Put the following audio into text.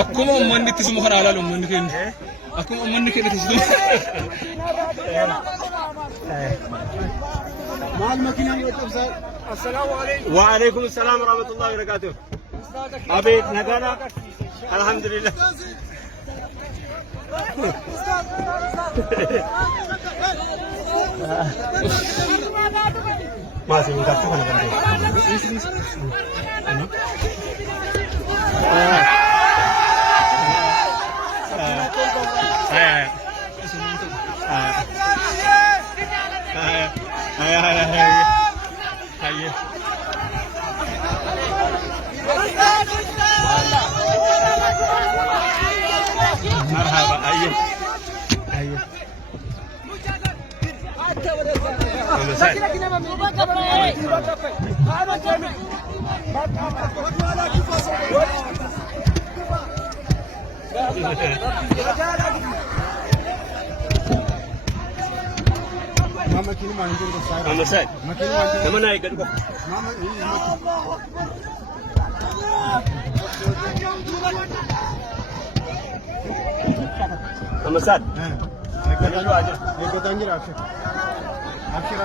akkuma uummanni itti sumu kana ilaalu uummanni keenya akkuma uummanni keenya itti sumu maal makiinaan yoo cabsaa السلام عليكم. وعليكم السلام ورحمة الله وبركاته. أبيت نجانا الحمد لله. ما في مكتوب أنا بندي. مرحبا أيه أيه Mama kini mana tu besar? Mama saya. Nama naik kan? Mama ini. Mama Sad. Ekor tanjir aja. Ekor tanjir aja. Akhir.